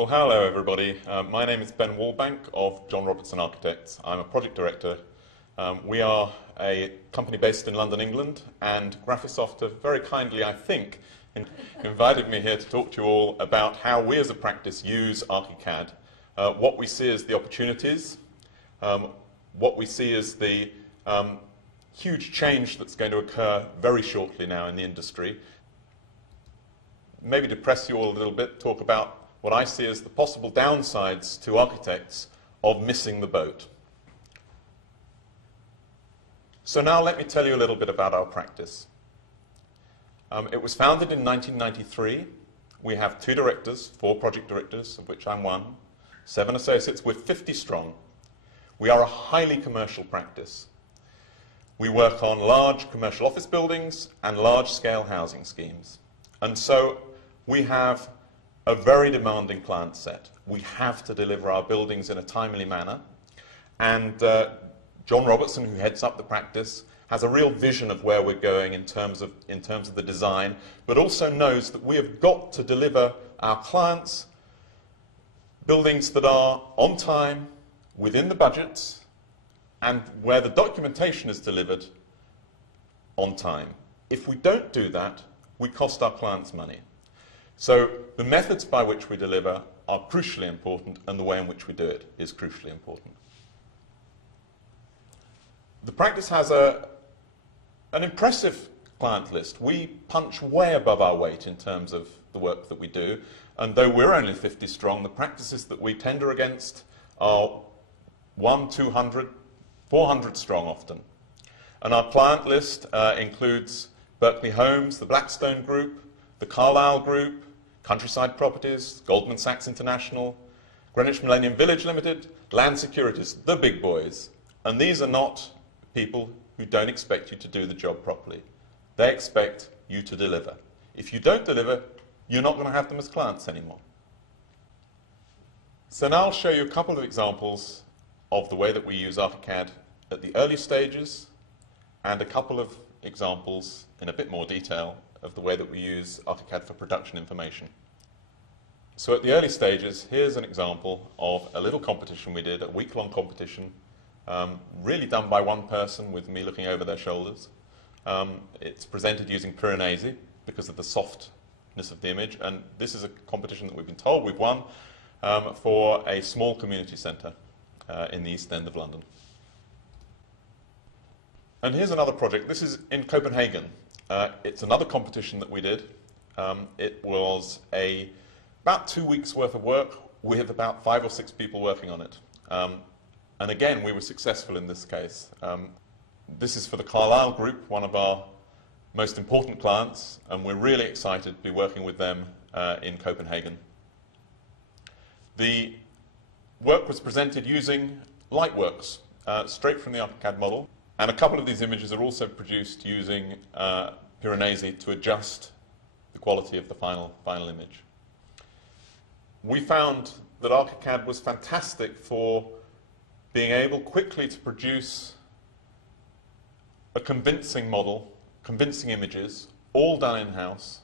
Well, hello everybody. My name is Ben Wallbank of John Robertson Architects. I'm a project director. We are a company based in London, England, and Graphisoft have very kindly, I think, invited me here to talk to you all about how we as a practice use ArchiCAD, what we see as the opportunities, what we see as the huge change that's going to occur very shortly now in the industry, maybe depress you all a little bit, talk about what I see as the possible downsides to architects of missing the boat. So now let me tell you a little bit about our practice. It was founded in 1993. We have 2 directors, 4 project directors, of which I'm one, 7 associates. We're 50 strong. We are a highly commercial practice. We work on large commercial office buildings and large-scale housing schemes. And so we have a very demanding client set. We have to deliver our buildings in a timely manner. And John Robertson, who heads up the practice, has a real vision of where we're going in terms of the design, but also knows that we have got to deliver our clients buildings that are on time, within the budgets, and where the documentation is delivered on time. If we don't do that, we cost our clients money. So the methods by which we deliver are crucially important, and the way in which we do it is crucially important. The practice has an impressive client list. We punch way above our weight in terms of the work that we do, and though we're only 50 strong, the practices that we tender against are 100, 200, 400 strong often. And our client list includes Berkeley Homes, the Blackstone Group, the Carlyle Group, Countryside Properties, Goldman Sachs International, Greenwich Millennium Village Limited, Land Securities, the big boys. And these are not people who don't expect you to do the job properly. They expect you to deliver. If you don't deliver, you're not going to have them as clients anymore. So now I'll show you a couple of examples of the way that we use ArchiCAD at the early stages, and a couple of examples in a bit more detail of the way that we use ArchiCAD for production information. So at the early stages, here's an example of a little competition we did, a week-long competition, really done by one person with me looking over their shoulders. It's presented using Piranesi because of the softness of the image, and this is a competition that we've been told we've won for a small community centre in the East End of London. And here's another project. This is in Copenhagen. It's another competition that we did. It was about 2 weeks' worth of work with about 5 or 6 people working on it. And again, we were successful in this case. This is for the Carlyle Group, one of our most important clients, and we're really excited to be working with them in Copenhagen. The work was presented using Lightworks, straight from the ArchiCAD model. And a couple of these images are also produced using Piranesi to adjust the quality of the final image. We found that ArchiCAD was fantastic for being able quickly to produce a convincing model, convincing images, all done in-house.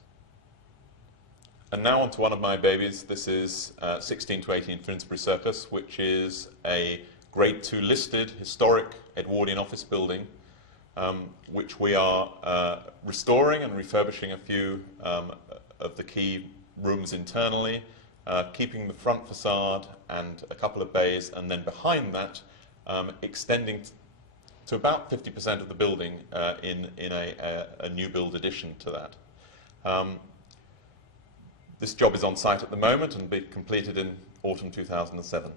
And now onto one of my babies. This is 16 to 18 Finsbury Circus, which is a Grade 2 listed historic Edwardian office building, which we are restoring and refurbishing a few of the key rooms internally, keeping the front facade and a couple of bays, and then behind that extending to about 50% of the building in a new build addition to that. This job is on site at the moment and will be completed in autumn 2007.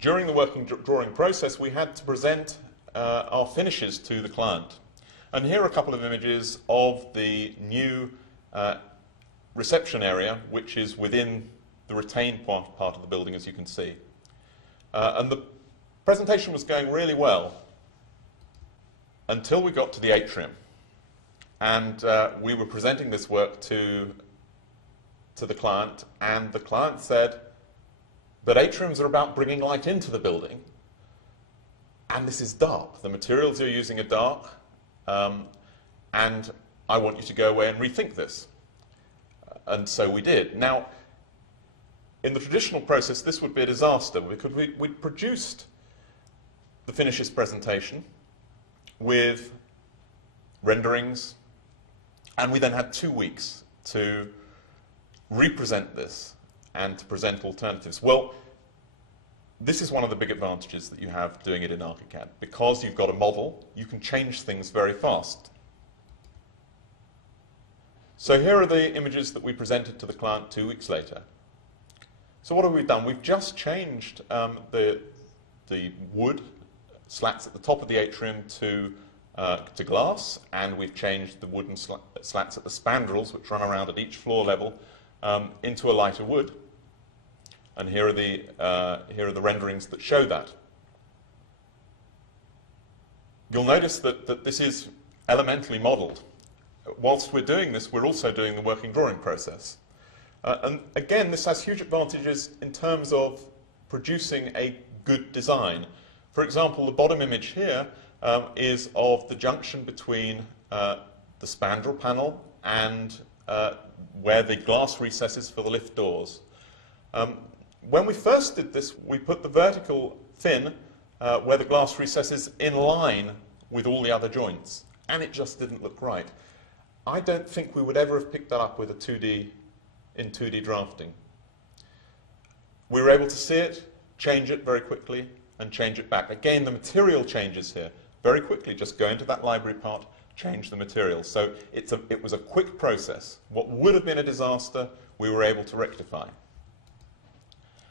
During the working drawing process, we had to present our finishes to the client. And here are a couple of images of the new reception area, which is within the retained part of the building, as you can see. And the presentation was going really well until we got to the atrium. And we were presenting this work to the client, and the client said, but atriums are about bringing light into the building, and this is dark. The materials you're using are dark, and I want you to go away and rethink this. And so we did. Now, in the traditional process, this would be a disaster because we'd produced the finishes presentation with renderings, and we then had 2 weeks to represent this and to present alternatives. Well, this is one of the big advantages that you have doing it in ArchiCAD. Because you've got a model, you can change things very fast. So here are the images that we presented to the client 2 weeks later. So what have we done? We've just changed the wood slats at the top of the atrium to glass, and we've changed the wooden slats at the spandrels, which run around at each floor level, into a lighter wood. And here are the renderings that show that. You'll notice that this is elementally modeled. Whilst we're doing this, we're also doing the working drawing process. And again, this has huge advantages in terms of producing a good design. For example, the bottom image here is of the junction between the spandrel panel and where the glass recesses for the lift doors. When we first did this, we put the vertical fin where the glass recesses in line with all the other joints, and it just didn't look right. I don't think we would ever have picked that up with a 2D drafting. We were able to see it, change it very quickly, and change it back. Again, the material changes here very quickly. Just go into that library part, change the material. So it was a quick process. What would have been a disaster, we were able to rectify.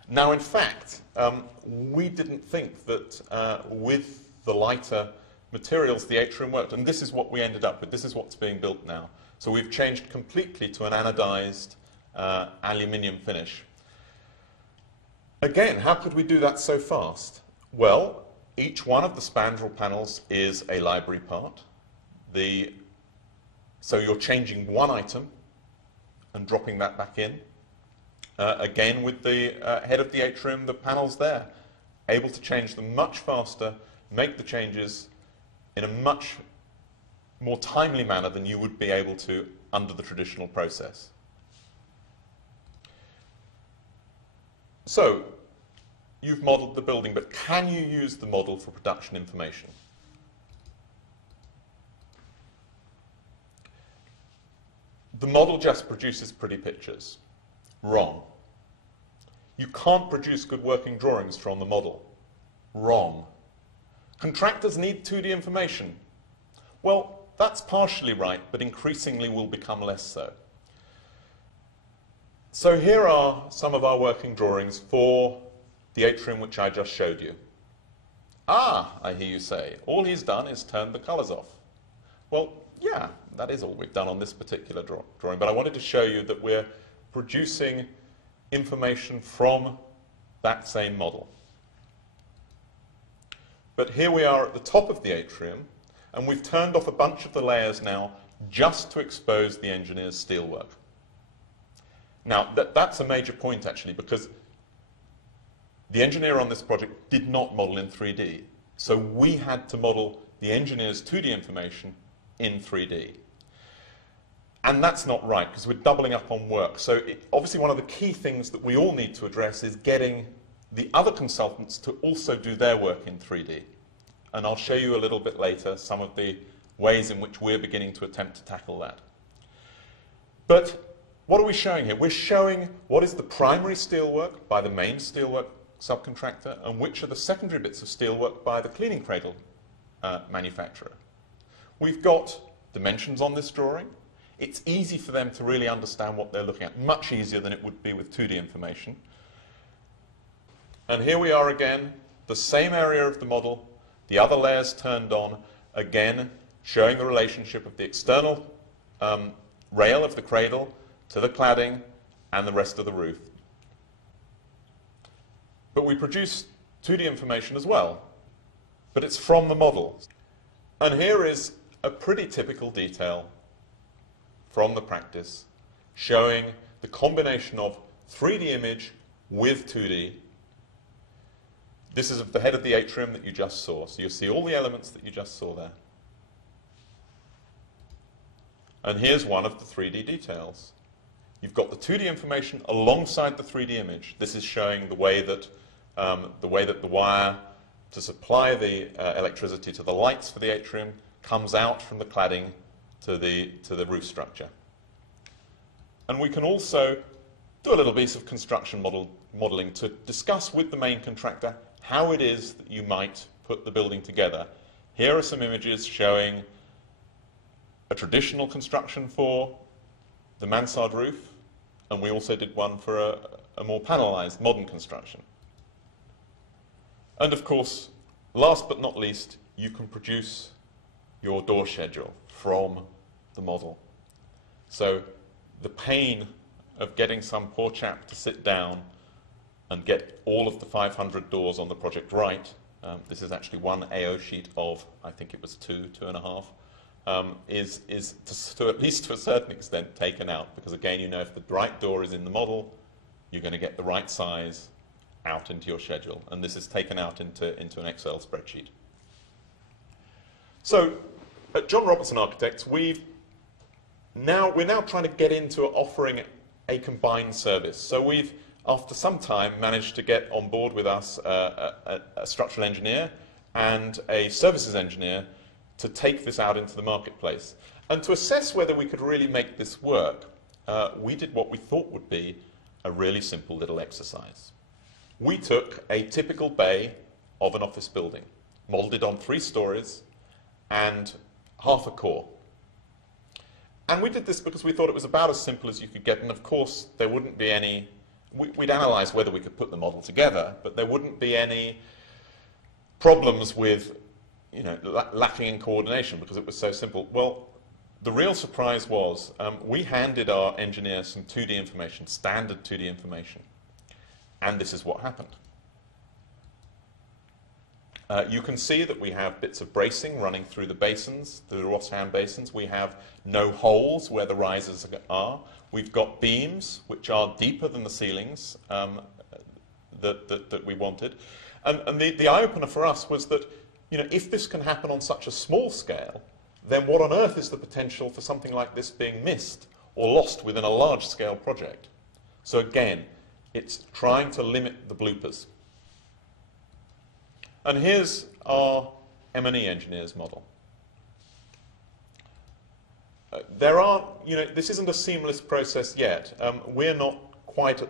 Now, in fact, we didn't think that with the lighter materials the atrium worked, and this is what we ended up with. This is what's being built now. So we've changed completely to an anodized aluminium finish. Again, how could we do that so fast? Well, each one of the spandrel panels is a library part. So you're changing one item and dropping that back in. Again, with the head of the atrium, the panels there, able to change them much faster, make the changes in a much more timely manner than you would be able to under the traditional process. So, you've modeled the building, but can you use the model for production information? The model just produces pretty pictures. Wrong. You can't produce good working drawings from the model. Wrong. Contractors need 2D information. Well, that's partially right, but increasingly will become less so. So here are some of our working drawings for the atrium which I just showed you. Ah, I hear you say, all he's done is turned the colours off. Well, yeah, that is all we've done on this particular drawing, but I wanted to show you that we're producing information from that same model. But here we are at the top of the atrium, and we've turned off a bunch of the layers now just to expose the engineer's steelwork. Now, that's a major point, actually, because the engineer on this project did not model in 3D. So we had to model the engineer's 2D information in 3D. And that's not right, because we're doubling up on work. So obviously one of the key things that we all need to address is getting the other consultants to also do their work in 3D. And I'll show you a little bit later some of the ways in which we're beginning to attempt to tackle that. But what are we showing here? We're showing what is the primary steelwork by the main steelwork subcontractor and which are the secondary bits of steelwork by the cleaning cradle manufacturer. We've got dimensions on this drawing. It's easy for them to really understand what they're looking at, much easier than it would be with 2D information. And here we are again, the same area of the model, the other layers turned on, again showing the relationship of the external rail of the cradle to the cladding and the rest of the roof. But we produce 2D information as well, but it's from the model. And here is a pretty typical detail from the practice showing the combination of 3D image with 2D. This is the head of the atrium that you just saw. So you see all the elements that you just saw there. And here's one of the 3D details. You've got the 2D information alongside the 3D image. This is showing the way that the wire to supply the electricity to the lights for the atrium comes out from the cladding to the roof structure. And we can also do a little piece of construction modeling to discuss with the main contractor how it is that you might put the building together. Here are some images showing a traditional construction for the mansard roof, and we also did one for a more panelized modern construction. And of course, last but not least, you can produce your door schedule from the model. So the pain of getting some poor chap to sit down and get all of the 500 doors on the project right, this is actually one AO sheet of, I think it was two and a half, is to at least to a certain extent taken out, because again, you know, if the right door is in the model, you're going to get the right size out into your schedule, and this is taken out into an Excel spreadsheet. So at John Robertson Architects, we're now trying to get into offering a combined service. So we've, after some time, managed to get on board with us a structural engineer and a services engineer to take this out into the marketplace. And to assess whether we could really make this work, we did what we thought would be a really simple little exercise. We took a typical bay of an office building, modeled it on 3 stories and half a core. And we did this because we thought it was about as simple as you could get, and of course there wouldn't be any, we'd analyse whether we could put the model together, but there wouldn't be any problems with, you know, lacking in coordination because it was so simple. Well, the real surprise was we handed our engineer some 2D information, standard 2D information, and this is what happened. You can see that we have bits of bracing running through the basins, the Rothschild basins. We have no holes where the risers are. We've got beams which are deeper than the ceilings that we wanted. And the eye-opener for us was that, you know, if this can happen on such a small scale, then what on earth is the potential for something like this being missed or lost within a large-scale project? So again, it's trying to limit the bloopers. And here's our M&E engineer's model. There are, you know, this isn't a seamless process yet. We're not quite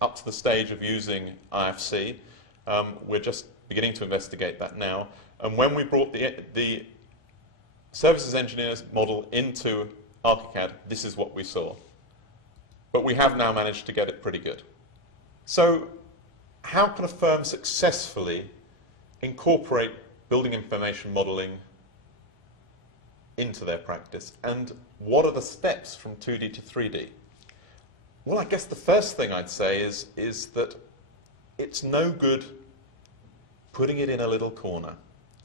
up to the stage of using IFC. We're just beginning to investigate that now. And when we brought the services engineer's model into ArchiCAD, this is what we saw. But we have now managed to get it pretty good. So how can a firm successfully incorporate building information modeling into their practice, and what are the steps from 2D to 3D? Well, I guess the first thing I'd say is that it's no good putting it in a little corner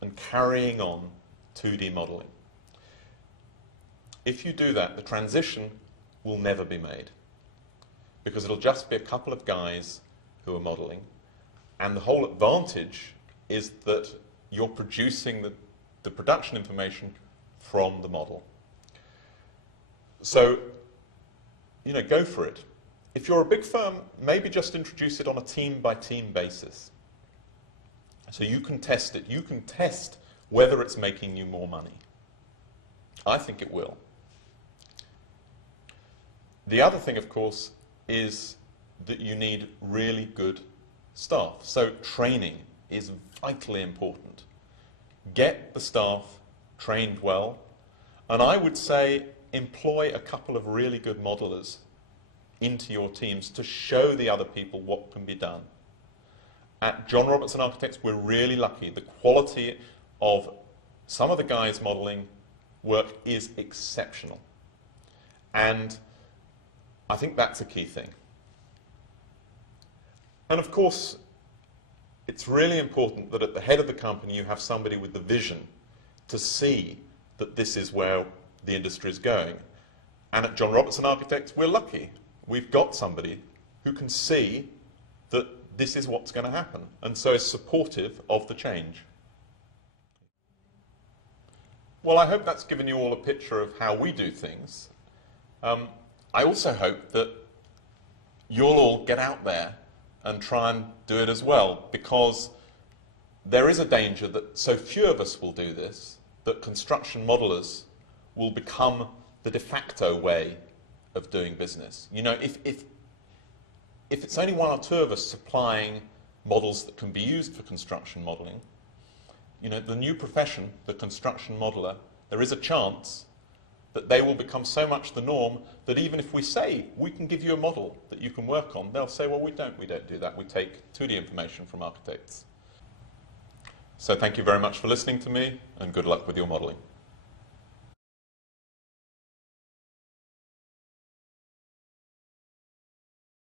and carrying on 2D modeling. If you do that, the transition will never be made, because it'll just be a couple of guys who are modeling, and the whole advantage is that you're producing the production information from the model. So, you know, go for it. If you're a big firm, maybe just introduce it on a team-by-team basis. So you can test it. You can test whether it's making you more money. I think it will. The other thing, of course, is that you need really good staff. So training is vitally important. Get the staff trained well, and I would say employ a couple of really good modelers into your teams to show the other people what can be done. At John Robertson Architects, we're really lucky. The quality of some of the guys modeling work is exceptional, and I think that's a key thing. And of course, it's really important that at the head of the company you have somebody with the vision to see that this is where the industry is going. And at John Robertson Architects, we're lucky. We've got somebody who can see that this is what's going to happen, and so is supportive of the change. Well, I hope that's given you all a picture of how we do things. I also hope that you'll all get out there and try and do it as well, because there is a danger that so few of us will do this that construction modelers will become the de facto way of doing business. You know, if it's only one or two of us supplying models that can be used for construction modeling, you know, the new profession, the construction modeler, there is a chance that they will become so much the norm that even if we say we can give you a model that you can work on, they'll say, well, we don't do that. We take 2D information from architects. So thank you very much for listening to me, and good luck with your modeling.